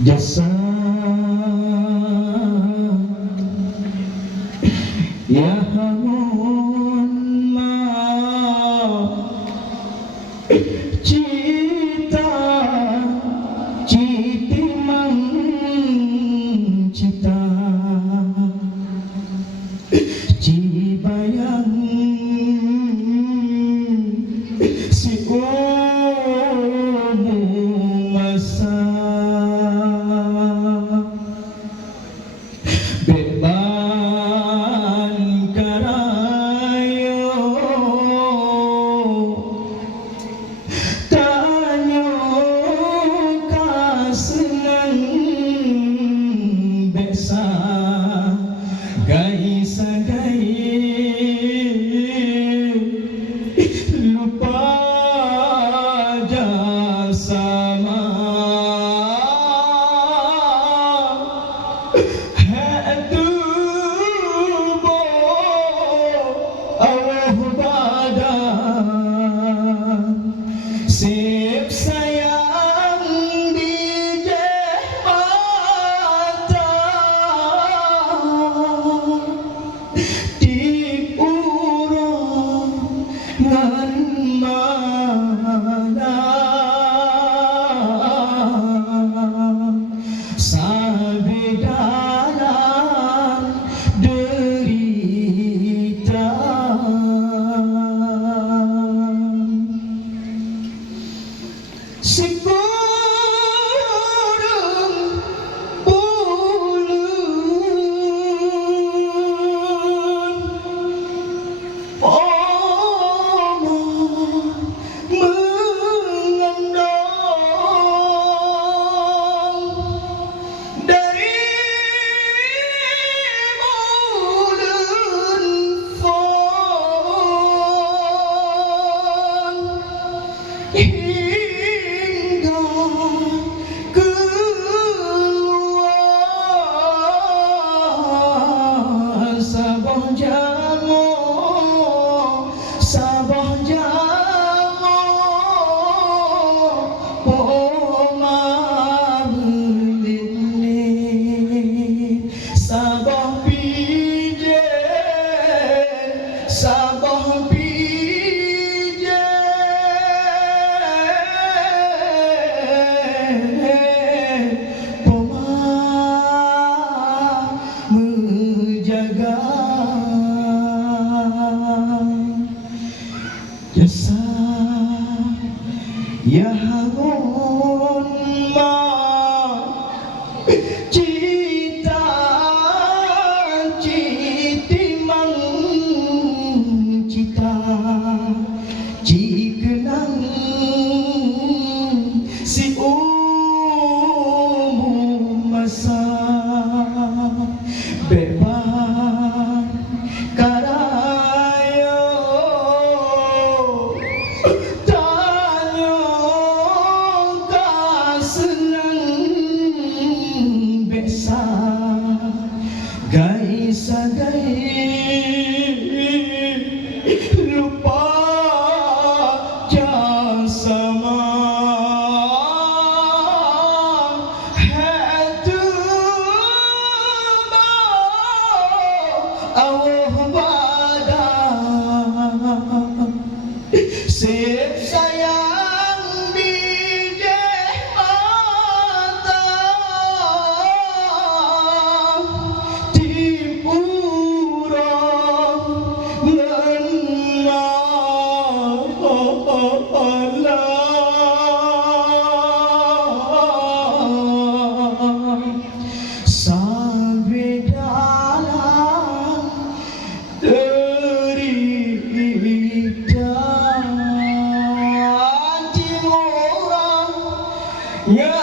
Jasa ya hamun ma cita citi mang cita cibayang si masa beban karayo tanyo kasenang besa gai sagai lupa jasama sip sayang di mata di urang ngan mana sabi dalam derita si kurang bulan Allah mengandung dari bulan fon hingga keluar sabah jamu poma belini sabah pijen sabah menjaga jasa ya hamun ma cita citi mang cita cikenang si masa beban karayo tanyo kasenang besa gai sagai lupa jasama sip sayang di mata di urang ngan mana sampai dalam derita yeah.